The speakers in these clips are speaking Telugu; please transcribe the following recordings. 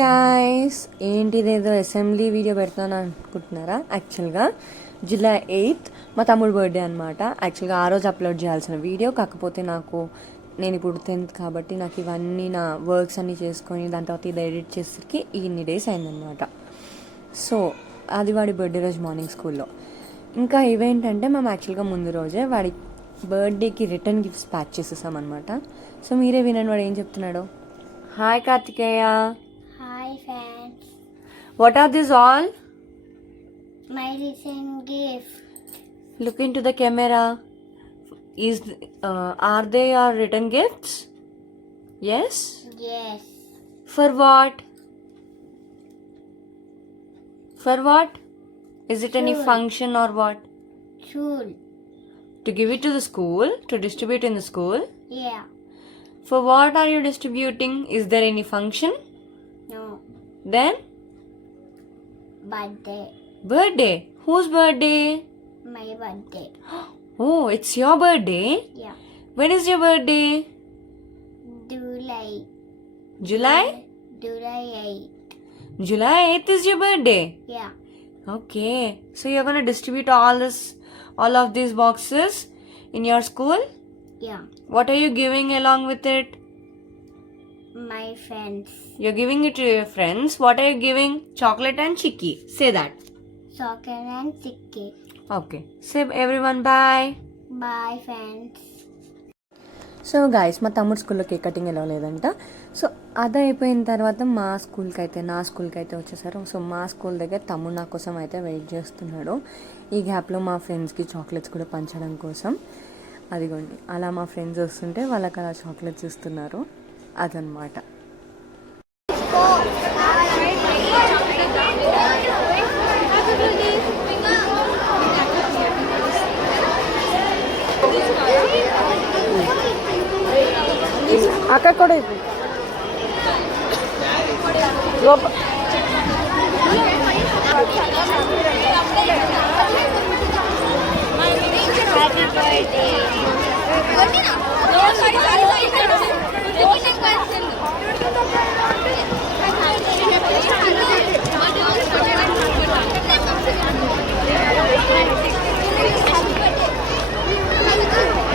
గాయ్స్, ఏంటిదేదో అసెంబ్లీ వీడియో పెడతాను అనుకుంటున్నారా? యాక్చువల్గా July 8th మా తమ్ముడు బర్త్డే అనమాట. యాక్చువల్గా ఆ రోజు అప్లోడ్ చేయాల్సిన వీడియో, కాకపోతే నేను ఇప్పుడు 10th కాబట్టి నాకు ఇవన్నీ నా వర్క్స్ అన్నీ చేసుకొని దాని తర్వాత ఇది ఎడిట్ చేసేసరికి ఇన్ని డేస్ అయిందనమాట. సో అది వాడి బర్త్డే రోజు మార్నింగ్ స్కూల్లో. ఇంకా ఇవేంటంటే మేము యాక్చువల్గా ముందు రోజే వాడి బర్త్డేకి రిటర్న్ గిఫ్ట్స్ ప్యాక్ చేసేసామన్నమాట. సో మీరే వినండి వాడు ఏం చెప్తున్నాడో. Hi Karthikeya. Hi fans. What are these all? My recent gift. Look into the camera. Are they your return gifts? Yes? Yes. For what? For what? Is it any School. function or what? School. To give it to the school? To distribute in the school? Yeah. For what are you distributing? Is there any function? No. Then? Birthday. Birthday. Whose birthday? My birthday. Oh, it's your birthday? Yeah. When is your birthday? July. July? July 8. July 8th is your birthday? Yeah. Okay. So you're gonna distribute all of these boxes in your school? Yeah. What are you giving along with it? My friends. You're giving it to your friends. What are you giving? Chocolate and chicky. Say that. Soccer and chicky. Okay. Say everyone bye. Bye friends. So guys, మా తమ్ముడు స్కూల్లో కేక్ కటింగ్ ఎలా లేదంట. సో అది అయిపోయిన తర్వాత నా స్కూల్కి అయితే వచ్చేసారు. సో మా స్కూల్ దగ్గర తమ్ముడు నా కోసం అయితే వెయిట్ చేస్తున్నాడు. ఈ గ్యాప్లో మా ఫ్రెండ్స్కి చాక్లెట్స్ కూడా పంచడం కోసం అదిగోండి అలా మా ఫ్రెండ్స్ వస్తుంటే వాళ్ళకి అలా చాక్లెట్స్ ఇస్తున్నారు. అదనమాట. అక్కడ కూడా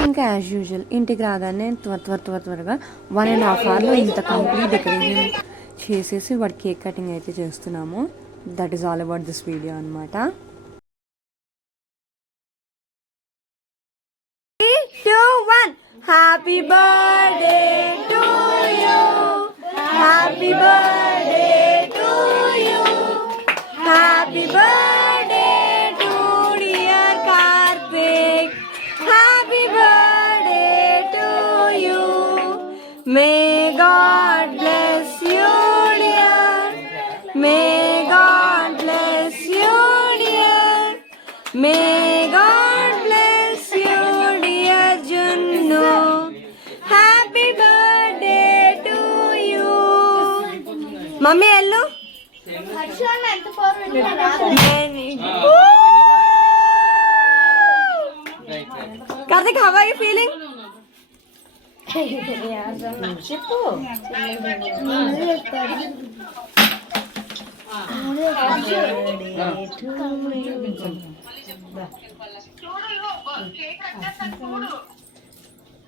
ఇంకా యాజ్ యూజువల్ ఇంటికి రాగానే త్వరగా 1.5 hourలో ఇంత కంప్లీట్ డెకరేషన్ చేసేసి వాడి కేక్ కటింగ్ అయితే చేస్తున్నాము. That is all about this video అనమాట. 3, 2, 1. Happy birthday to you. Happy birthday to you. Happy birthday to dear Karthik. Happy birthday to you. May God bless you dear. May God bless you dear. May God bless you dear Junnu. Happy birthday to you. Mummy ఎల్లు. Karthik, how are you feeling?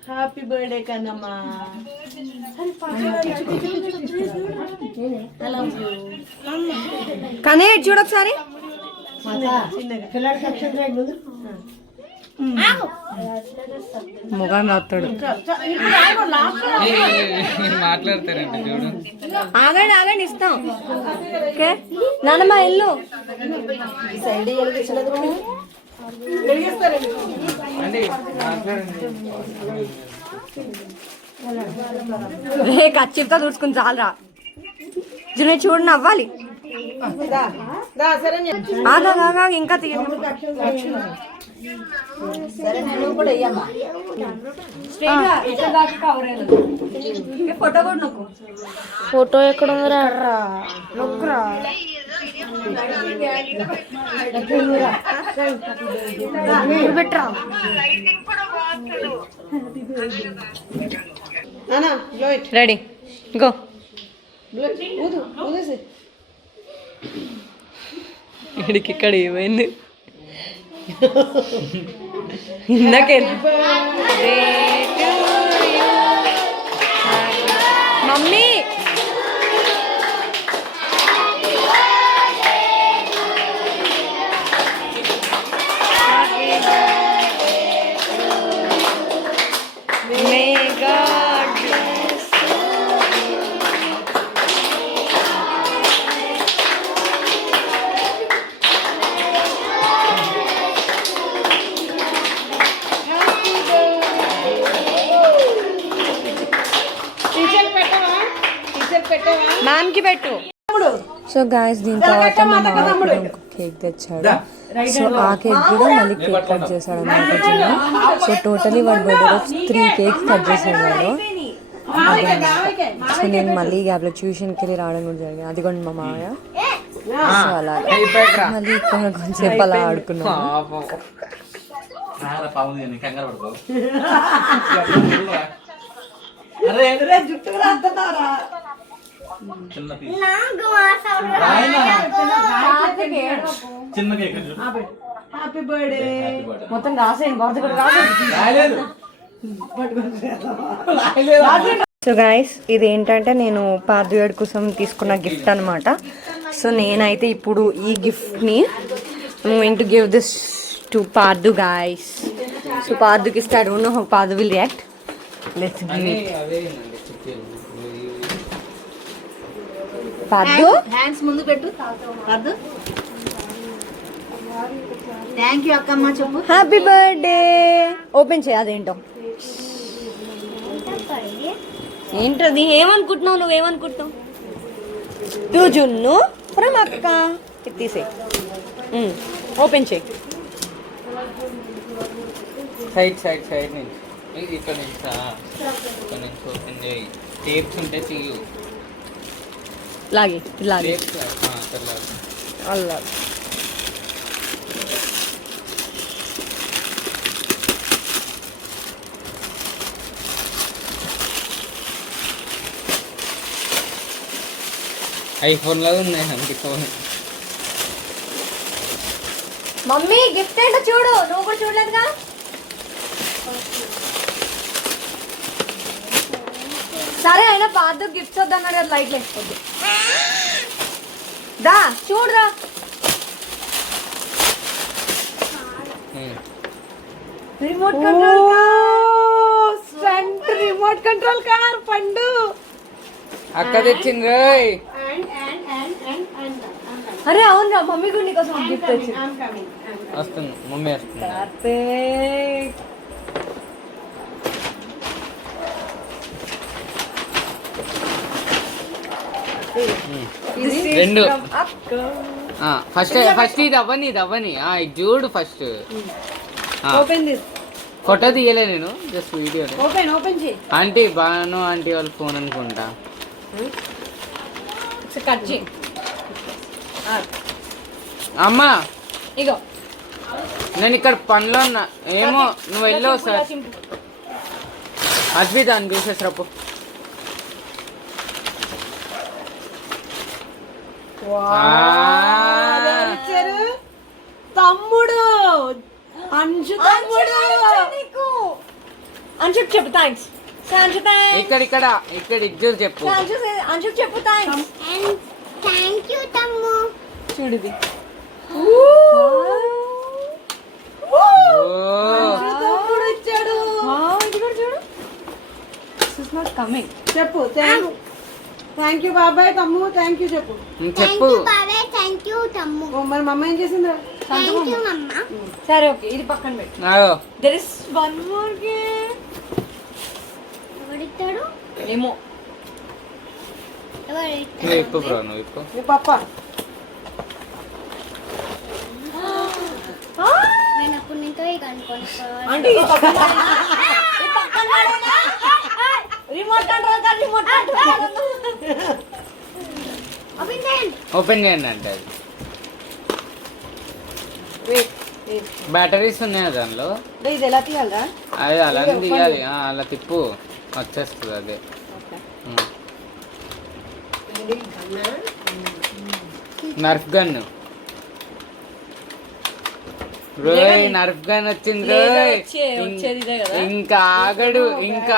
Happy birthday కన్నమ్మా. కానీ చూడొకసారి. ముఖం రాస్తాడు. ఆగండి ఇస్తాం. ఓకే నాన్నమ్మ ఇల్లు ఖచ్చితంగా చూసుకుని చాలరా. చూడు నవ్వాలి. ఇంకా ఫోటో కూడా నొక్కు. ఫోటో ఎక్కడ ఉందిరా? నొక్కురా. Ready, go. ఊదేసి ఇక్కడికి ఇక్కడ ఏమైంది ఇందాకే mummy May God bless ma'am కి పెట్టు. సో గాయస్ దీని తర్వాత మా మామ కేక్ తెచ్చాడు. సో ఆ కేక్ కూడా మళ్ళీ కేక్ కట్ చేశాడు అనమాట చిన్న. సో టోటలీ వాడు బర్త్డేలో 3 కేక్స్ కట్ చేశాడు వాడు. సో నేను మళ్ళీ గ్యాప్లో ట్యూషన్కి వెళ్ళి రావడం కూడా జరిగింది. అది కూడా మా మామయ్య. సో అలా మళ్ళీ ఇక్కడ కొంచెంసేపు అలా ఆడుకున్నాము. హ్యాపీ బర్త్డే మొత్తం రాసేయండి కూడా రాసేయండి. సో గైస్ ఇది ఏంటంటే నేను పార్థువేడ్ కోసం తీసుకున్న గిఫ్ట్ అనమాట. సో నేనైతే ఇప్పుడు ఈ గిఫ్ట్ని going to give this to Parthu guys. So పార్థుకి ఇస్తే I don't know how Parthu will react. Let's give it. Parthu hands ముందు పెట్టు. పార్థు థ్యాంక్ యూ అక్కమ్మ చెప్పు. Happy birthday. ఓపెన్ చేయి. అదేంటో ఏంటది? ఏమనుకుంటున్నావు నువ్వేమనుకుంటున్నావు? జున్ను ఫ్రమ్ అక్క. తీసే ఓపెన్ చేయి. సైడ్ సైడ్ సైడ్ నుంచి ఇక్కడ నుంచి ఓపెన్ చేయి. టేప్స్ ఉంటే తీయు. లాగే లాగే అలా. ఐఫోన్ లాగా ఉన్నాయి మనకి ఫోన్. మమ్మీ గిఫ్ట్ ఏంటో చూడు. నువ్వు కూడా చూడలేదుగా. సరే అయినా పాత గిఫ్ట్స్ వద్దన్నాడు కదా. లైట్ లేకపోతే దా చూడరా. Remote control car. Remote control car పండు అక్క తెచ్చింది. అరే అవును రా మమ్మీ కూడా నీకోసం గిఫ్ట్ వచ్చింది. వస్తుంది మమ్మీ వస్తుంది. రెండు ఫస్ట్ ఇది అవ్వని ఇది చూడు ఫస్ట్. Open this. ఫోటో తీయలే నేను, జస్ట్ వీడియో. ఓపెన్ చేయి. ఆంటీ బాను ఆంటీ వాళ్ళ ఫోన్ అనుకుంటా. కట్ చేయి. అమ్మా ఇగో నేను ఇక్కడ పనిలో ఉన్నా. ఏమో నువ్వు వెళ్ళావు సార్. అద్విత అని చూసేసరప్పు. తమ్ముడు అంశు తమ్ముడు. అంశు చెప్పు థ్యాంక్స్. ఇక్కడ ఇక్కడ ఇక్కడ ఇజ్జు చెప్పు. అంశు చెప్పు థ్యాంక్స్. థ్యాంక్ యూ తమ్ము. చూడుది. తమ్ముడు ఇచ్చాడు. చూడు. This is not coming. చెప్పు థ్యాంక్ యూ బాబాయ్. తమ్ము థ్యాంక్ యూ చెప్పు. చెప్పు. బాబాయ్ థ్యాంక్ యూ తమ్ము. మరి మమ్మ ఏం చేసింది? థ్యాంక్ యూ మమ్మ. సరే ఓకే ఇది పక్కన పెట్టు. There is one more game. ఎవరిస్తాడు? ఏమో నువ్వు ఇప్పు బ్రో, నువ్వు ఇప్పు. మీ పప్ప. నేను అప్పుడు నీతో ఇక అనుకోను. అంటే రిమోట్ కంట్రోల్ ఓపెన్ చేయండి అంటే అది. బ్యాటరీస్ ఉన్నాయా దానిలో? ఇది ఎలా తీయాలరా? అది అలానే తీయాలి. అలా తిప్పు వచ్చేస్తుంది అదే. నర్ఫ్ గన్ రోయ్, నర్ఫ్ గన్ వచ్చింది రోయ్. ఇంకా ఆగడు. ఇంకా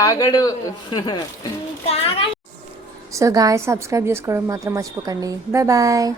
సో గాయస్ సబ్స్క్రైబ్ చేసుకోవడం మాత్రం మర్చిపోకండి. Bye bye.